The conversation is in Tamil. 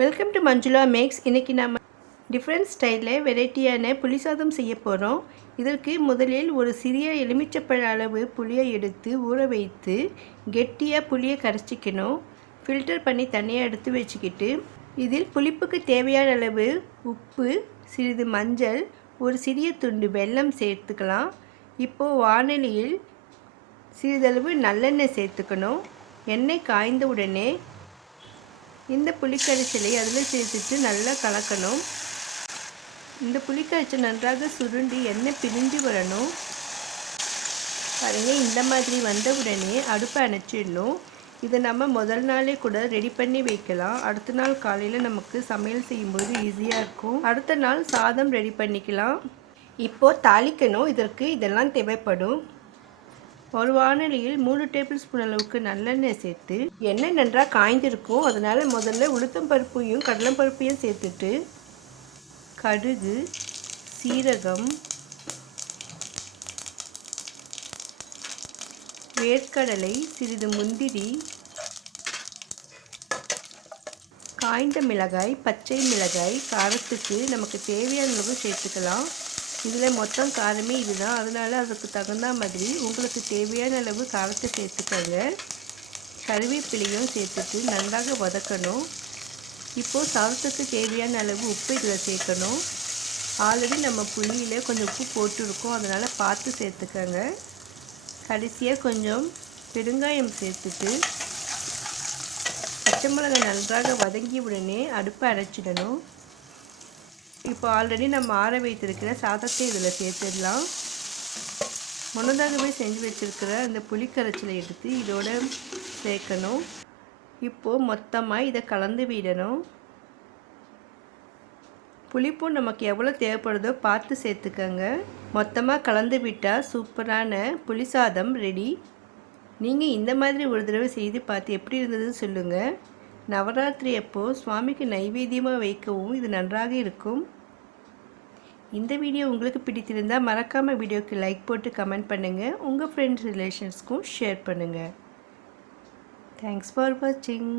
Welcome to Manjula maths. இன்றைக்கி நம்ம டிஃப்ரெண்ட் ஸ்டைலில் வெரைட்டியான புளி சாதம் செய்ய போகிறோம். இதற்கு முதலில் ஒரு சிறிய எலுமிச்சப்பழ அளவு புளியை எடுத்து ஊற வைத்து கெட்டியாக புளியை கரைச்சிக்கணும். ஃபில்டர் பண்ணி தனியாக எடுத்து வச்சுக்கிட்டு இதில் புளிப்புக்கு தேவையான அளவு உப்பு, சிறிது மஞ்சள், ஒரு சிறிய துண்டு வெல்லம் சேர்த்துக்கலாம். இப்போது வாணலியில் சிறிதளவு நல்லெண்ணெய் சேர்த்துக்கணும். எண்ணெய் காய்ந்த உடனே இந்த புளிக்கரைசலை அதில் சேர்த்துட்டு நல்லா கலக்கணும். இந்த புளிக்கரைசல் நன்றாக சுருண்டி எண்ணெய் பிரிஞ்சு வரணும். பாருங்கள், இந்த மாதிரி வந்த உடனே அடுப்பை அணைச்சிடணும். இதை நம்ம முதல் நாளே கூட ரெடி பண்ணி வைக்கலாம். அடுத்த நாள் காலையில் நமக்கு சமையல் செய்யும்போது ஈஸியாக இருக்கும். அடுத்த நாள் சாதம் ரெடி பண்ணிக்கலாம். இப்போது தாளிக்கணும். இதற்கு இதெல்லாம் தேவைப்படும். ஒரு வாணலியில் 3 டேபிள் ஸ்பூன் அளவுக்கு நல்லெண்ணெய் சேர்த்து எண்ணெய் நன்றாக காய்ந்திருக்கும். அதனால் முதல்ல உளுத்தம் பருப்பையும் கடலம் பருப்பையும் சேர்த்துட்டு கடுகு, சீரகம், வேர்க்கடலை, சிறிது முந்திரி, காய்ந்த மிளகாய், பச்சை மிளகாய் காரத்துக்கு நமக்கு தேவையான அளவு சேர்த்துக்கலாம். இதில் மொத்தம் காரமே இதுதான். அதனால் அதுக்கு தகுந்த மாதிரி உங்களுக்கு தேவையான அளவு காரத்தை சேர்த்துக்கோங்க. கருவேப்பிலையும் சேர்த்துட்டு நன்றாக வதக்கணும். இப்போது சாதத்துக்கு தேவையான அளவு உப்பு இதில் சேர்க்கணும். ஆல்ரெடி நம்ம புளியில் கொஞ்சம் உப்பு போட்டுருக்கோம், அதனால் பார்த்து சேர்த்துக்கோங்க. கடைசியாக கொஞ்சம் பெருங்காயம் சேர்த்துட்டு பச்சை மிளகாய் நன்றாக வதங்கி உடனே அடுப்பை அடைச்சிடணும். இப்போ ஆல்ரெடி நம்ம ஆற வைத்திருக்கிற சாதத்தை இதில் சேர்த்துடலாம். முன்னதாகவே செஞ்சு வச்சுருக்கிற அந்த புளிக்கரைச்சலை எடுத்து இதோட சேர்க்கணும். இப்போது மொத்தமாக இதை கலந்து விடணும். புளிப்பும் நமக்கு எவ்வளோ தேவைப்படுதோ பார்த்து சேர்த்துக்கோங்க. மொத்தமாக கலந்து விட்டால் சூப்பரான புளி சாதம் ரெடி. நீங்கள் இந்த மாதிரி ஒரு தடவை செய்து பார்த்து எப்படி இருந்ததுன்னு சொல்லுங்கள். நவராத்திரி அப்போது சுவாமிக்கு நைவேத்தியமாக வைக்கவும் இது நன்றாக இருக்கும். இந்த வீடியோ உங்களுக்கு பிடித்திருந்தால் மறக்காமல் வீடியோக்கு லைக் போட்டு கமெண்ட் பண்ணுங்கள். உங்கள் ஃப்ரெண்ட்ஸ் ரிலேஷன்ஸ்க்கும் ஷேர் பண்ணுங்கள். தேங்க்ஸ் ஃபார் வாட்சிங்.